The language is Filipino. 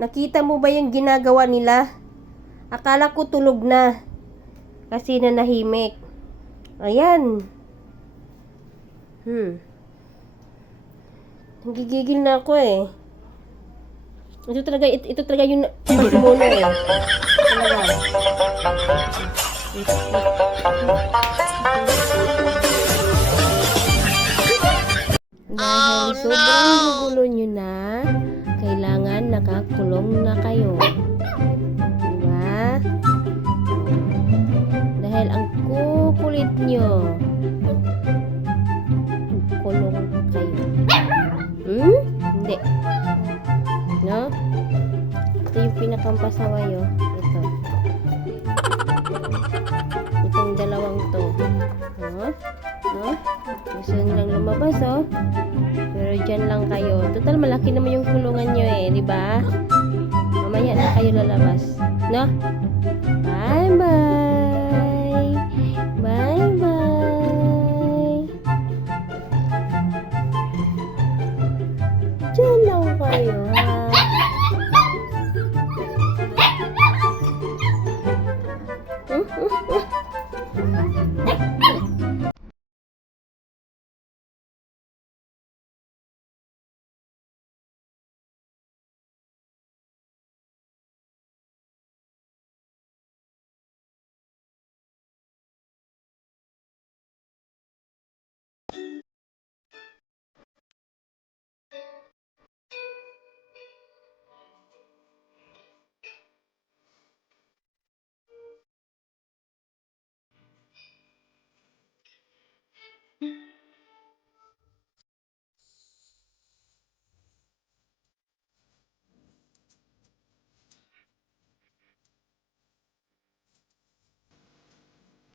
Nakita mo ba yung ginagawa nila? Akala ko tulog na. Kasi nanahimik. Ayan. Nagigigil na ako eh. Ito talaga yung pagmuno eh. Talaga. Dahil sobrang gulo nyo na, kailangan nakakulong na kayo. Diba? Dahil ang kukulit nyo, kulong kayo. Hindi. No? Ito yung pinakampasaway, oh. Ito. Itong dalawang to. Oh? Oh? Gusto nilang lumabas, oh. Pero dyan lang kayo. Total, malaki naman yung kulungan nyo, eh. Diba? Mamaya na kayo lalabas. No? Bye-bye! Bye-bye! Dyan lang kayo.